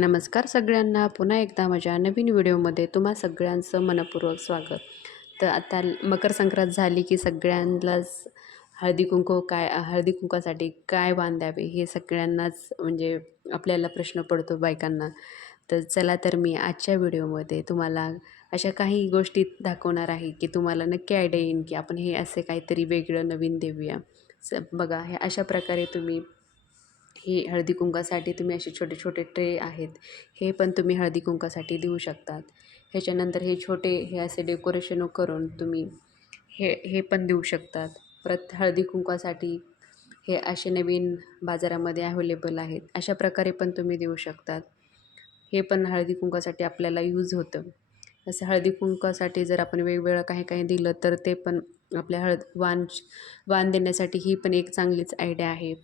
नमस्कार सगळ्यांना. पुन्हा एकदा माझ्या नवीन व्हिडिओमध्ये तुम्हा सगळ्यांचं मनपूर्वक स्वागत. तर आता मकर संक्रांत झाली की सगळ्यांनाच हळदी कुंकू काय हळदी कुंकासाठी काय बांधावे हे सगळ्यांनाच म्हणजे आपल्याला प्रश्न पडतो बायकांना. तर चला तर मी आजच्या व्हिडिओमध्ये तुम्हाला अशा काही गोष्टी दाखवणार आहे की तुम्हाला नक्की आयडिया येईन की आपण हे असे काहीतरी वेगळं नवीन देऊया. स बघा हे अशा प्रकारे तुम्ही हे हळदी कुंकासाठी तुम्ही असे छोटे छोटे ट्रे आहेत हे पण तुम्ही हळदी कुंकासाठी देऊ शकतात. ह्याच्यानंतर हे छोटे हे असे डेकोरेशन करून तुम्ही हे हे पण देऊ शकतात. परत हळदी कुंकासाठी हे असे नवीन बाजारामध्ये अवेलेबल आहेत अशा प्रकारे पण तुम्ही देऊ शकतात. हे पण हळदी कुंकासाठी आपल्याला यूज होतं. असं हळदी कुंकासाठी जर आपण वेगवेगळं काही काही दिलं तर ते पण आपल्या हळद वाण वाण देण्यासाठी ही पण एक चांगलीच आयडिया आहे.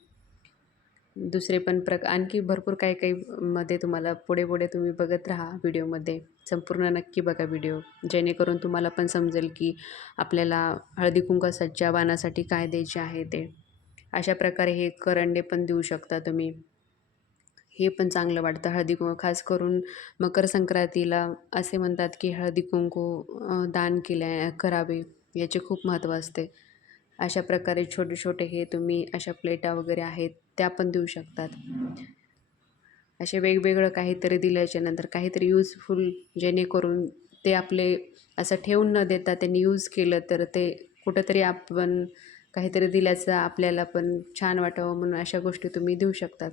दुसरे पण प्रक आणखी भरपूर काही काही मध्ये तुम्हाला पुढे पुढे तुम्ही बघत राहा व्हिडिओमध्ये. संपूर्ण नक्की बघा व्हिडिओ. जेणेकरून तुम्हाला पण समजेल की आपल्याला हळदी सज्जा वाणासाठी काय द्यायचे आहे ते. अशा प्रकारे हे करंडे पण देऊ शकता तुम्ही. हे पण चांगलं वाटतं. हळदी कुंकू खास करून मकर संक्रांतीला असे म्हणतात की हळदी कुंकू दान केल्या करावे याचे खूप महत्त्व असते. अशा प्रकारे छोटे छोटे हे तुम्ही अशा प्लेटा वगैरे आहेत त्या पण देऊ शकतात. असे वेगवेगळं काहीतरी दिल्याच्यानंतर काहीतरी यूजफुल जेणेकरून ते आपले असं ठेवून न देता त्यांनी यूज केलं तर ते कुठंतरी आपण काहीतरी दिल्याचं आपल्याला पण छान वाटावं म्हणून अशा गोष्टी तुम्ही देऊ शकतात.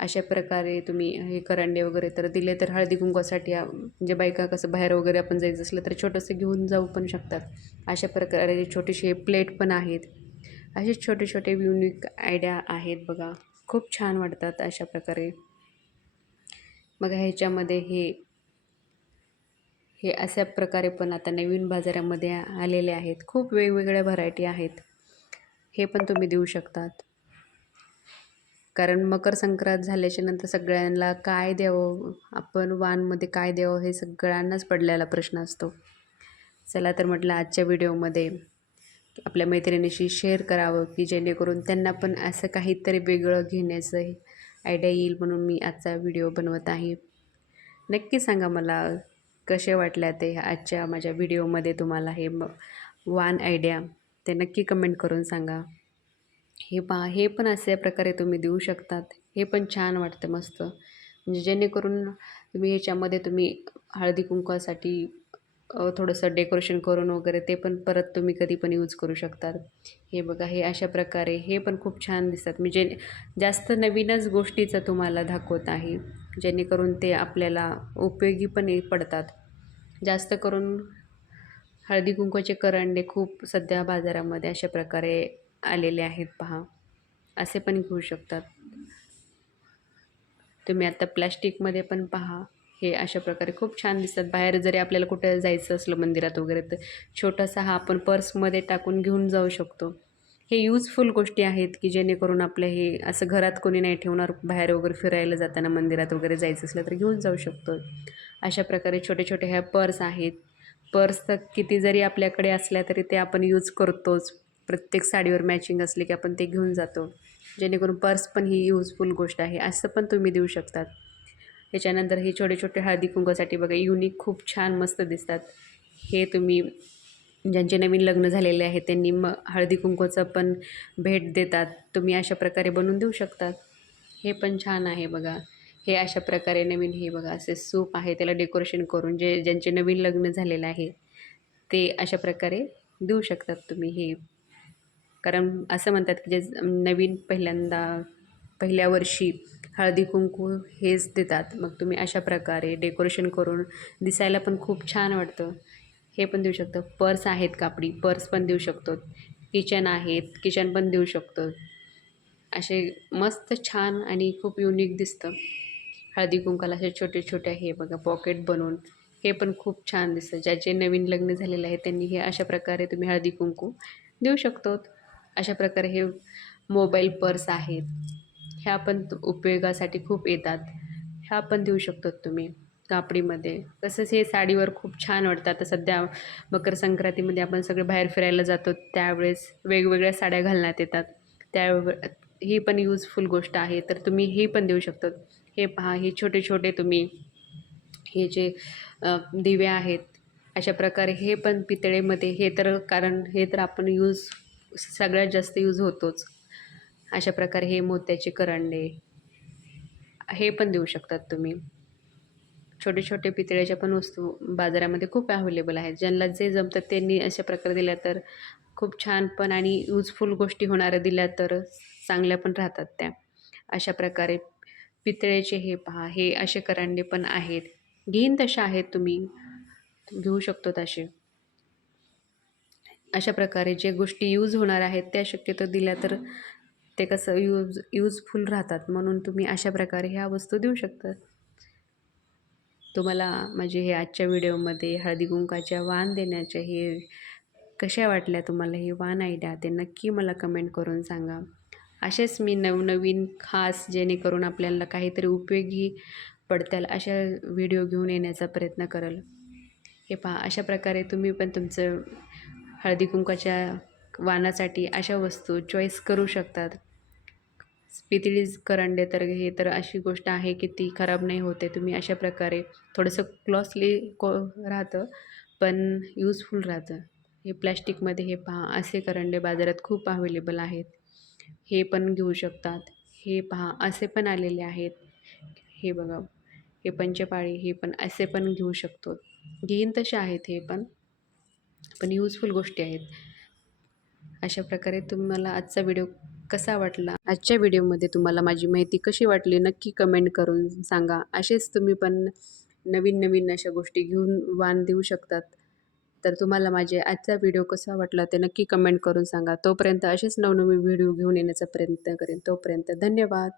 अशा प्रकारे तुम्ही हे करंडे वगैरे तर दिले तर हळदी कुंकवासाठी म्हणजे बायका कसं बाहेर वगैरे आपण जायचं असलं तर छोटंसं घेऊन जाऊ पण शकतात. अशा प्रकारे छोटेसे प्लेट पण आहेत. असे छोटे छोटे युनिक आयडिया आहेत बघा. खूप छान वाटतात अशा प्रकारे. बघा ह्याच्यामध्ये हे हे अशा प्रकारे पण आता नवीन बाजारामध्ये आलेले आहेत. खूप वेगवेगळ्या व्हरायटी आहेत. हे पण तुम्ही देऊ शकतात. कारण मकर संक्रांत झाल्याच्यानंतर सगळ्यांना काय द्यावं? आपण वानमध्ये काय द्यावं? हे सगळ्यांनाच पडलेला प्रश्न असतो. चला तर म्हटलं आजच्या व्हिडिओमध्ये आपल्या मैत्रिणीशी शेअर करावं की जेणेकरून त्यांना पण असं काहीतरी वेगळं घेण्याचं आयडिया येईल म्हणून मी आजचा व्हिडिओ बनवत आहे. नक्की सांगा मला कसे वाटल्या ते आजच्या माझ्या व्हिडिओमध्ये तुम्हाला हे वान आयडिया ते नक्की कमेंट करून सांगा. हे पहा हे पण अशा प्रकारे तुम्ही देऊ शकतात. हे पण छान वाटतं मस्त. म्हणजे जेणेकरून तुम्ही ह्याच्यामध्ये तुम्ही हळदी कुंकवासाठी थोडंसं डेकोरेशन करून वगैरे ते पण परत तुम्ही कधी पण यूज करू शकतात. हे बघा हे अशा प्रकारे हे पण खूप छान दिसतात. म्हणजे जास्त नवीनच गोष्टीचं तुम्हाला दाखवत आहे जेणेकरून ते आपल्याला उपयोगी पण पडतात. जास्त करून हळदी कुंकवाचे करंडे खूप सध्या बाजारामध्ये अशा प्रकारे आलेले आहेत पहा. असे पण घेऊ शकतात. तुम्ही आता प्लॅस्टिकमध्ये पण पहा. हे अशा प्रकारे खूप छान दिसतात. बाहेर जरी आपल्याला कुठं जायचं असलं मंदिरात वगैरे तर छोटासा हा आपण पर्समध्ये टाकून घेऊन जाऊ शकतो. हे यूजफुल गोष्टी आहेत की जेणेकरून आपलं हे असं घरात कोणी नाही ठेवणार बाहेर वगैरे फिरायला जाताना मंदिरात वगैरे जायचं असलं तर घेऊन जाऊ शकतो. अशा प्रकारे छोटे छोटे ह्या पर्स आहेत. पर्स तर किती जरी आपल्याकडे असल्या तरी ते आपण यूज करतोच. प्रत्येक साडीवर मॅचिंग असले की आपण ते घेऊन जातो. जेणेकरून पर्स पण ही यूजफुल गोष्ट आहे. असं पण तुम्ही देऊ शकतात. त्याच्यानंतर हे छोटे छोटे हळदी कुंकूसाठी बघा युनिक खूप छान मस्त दिसतात. हे तुम्ही ज्यांचे नवीन लग्न झालेले आहे त्यांनी मग हळदी कुंकूचं पण भेट देतात. तुम्ही अशा प्रकारे बनवून देऊ शकतात. हे पण छान आहे बघा. हे अशा प्रकारे नवीन हे बघा असे सूप आहे. त्याला डेकोरेशन करून जे ज्यांचे नवीन लग्न झालेलं आहे ते अशा प्रकारे देऊ शकतात तुम्ही हे. कारण असं म्हणतात की जे नवीन पहिल्यांदा पहिल्या वर्षी हळदी कुंकू हेच देतात. मग तुम्ही अशा प्रकारे डेकोरेशन करून दिसायला पण खूप छान वाटतं. हे पण देऊ शकतो. पर्स आहेत कापडी पर्स पण देऊ शकतो. किचन आहेत किचन पण देऊ शकतो. असे मस्त छान आणि खूप युनिक दिसतं. हळदी कुंकाला असे छोटे छोटे हे बघा पॉकेट बनवून हे पण खूप छान दिसतं. ज्याचे नवीन लग्न झालेलं आहे त्यांनी हे अशा प्रकारे तुम्ही हळदी कुंकू देऊ शकतो अशा प्रकारे हे मोबाईल पर्स आहेत. ह्या पण उपयोगासाठी खूप येतात. ह्या पण देऊ शकतात तुम्ही कापडीमध्ये. तसंच हे साडीवर खूप छान वाटतं. आता सध्या मकर संक्रांतीमध्ये आपण सगळे बाहेर फिरायला जातो त्यावेळेस वेगवेगळ्या साड्या घालण्यात येतात. त्यावे ही पण यूजफुल गोष्ट आहे. तर तुम्ही ही पण देऊ शकतात. हे पहा हे छोटे छोटे तुम्ही हे जे दिवे आहेत अशा प्रकारे हे पण पितळेमध्ये हे तर कारण हे तर आपण यूज सगळ्यात जास्त यूज होतोच. अशा प्रकारे हे मोत्याचे करंडे हे पण देऊ शकतात तुम्ही. छोटे छोटे पितळ्याच्या पण वस्तू बाजारामध्ये खूप अवेलेबल आहेत. ज्यांना जे जमतात त्यांनी अशा प्रकारे दिल्या तर खूप छान पण आणि यूजफुल गोष्टी होणाऱ्या दिल्या तर चांगल्या पण राहतात त्या. अशा प्रकारे पितळेचे हे पहा हे असे करंडे पण आहेत. घेईन तशा आहेत तुम्ही. घेऊ शकतो तसे. अशा प्रकारे जे गोष्टी यूज होणार आहेत त्या शक्यतो दिल्या तर ते कसं यूज यूजफुल राहतात. म्हणून तुम्ही अशा प्रकारे ह्या वस्तू देऊ शकता. तुम्हाला म्हणजे हे आजच्या व्हिडिओमध्ये हळदी कुंकाच्या वाण देण्याच्या हे कशा वाटल्या तुम्हाला हे वाण आयडिया ते नक्की मला कमेंट करून सांगा. असेच मी नवनवीन खास जेणेकरून आपल्याला काहीतरी उपयोगी पडत्याल अशा व्हिडिओ घेऊन येण्याचा प्रयत्न करेल. हे पहा अशा प्रकारे तुम्ही पण तुमचं हळदी कुंकवाच्या वाणासाठी अशा वस्तू चॉईस करू शकतात. पितळी करंडे तर हे तर अशी गोष्ट आहे की ती खराब नाही होते. तुम्ही अशा प्रकारे थोडंसं क्लॉसली को राहतं पण यूजफुल राहतं. हे प्लॅस्टिकमध्ये हे पहा असे करंडे बाजारात खूप अवेलेबल आहेत. हे पण घेऊ शकतात. हे पहा असे पण आलेले आहेत. हे बघा हे पंचपाळी हे पण असे पण घेऊ शकतो. घेईन तसे आहेत हे पण. पण यूजफुल गोष्टी आहेत. अशा प्रकारे तुम्हाला आजचा व्हिडिओ कसा वाटला? आजच्या व्हिडिओमध्ये तुम्हाला माझी माहिती कशी वाटली नक्की कमेंट करून सांगा. असेच तुम्ही पण नवीन नवीन अशा गोष्टी घेऊन वाण देऊ शकतात. तर तुम्हाला माझे आजचा व्हिडिओ कसा वाटला ते नक्की कमेंट करून सांगा. तोपर्यंत असेच नवनवीन व्हिडिओ घेऊन येण्याचा प्रयत्न करेन. तोपर्यंत धन्यवाद.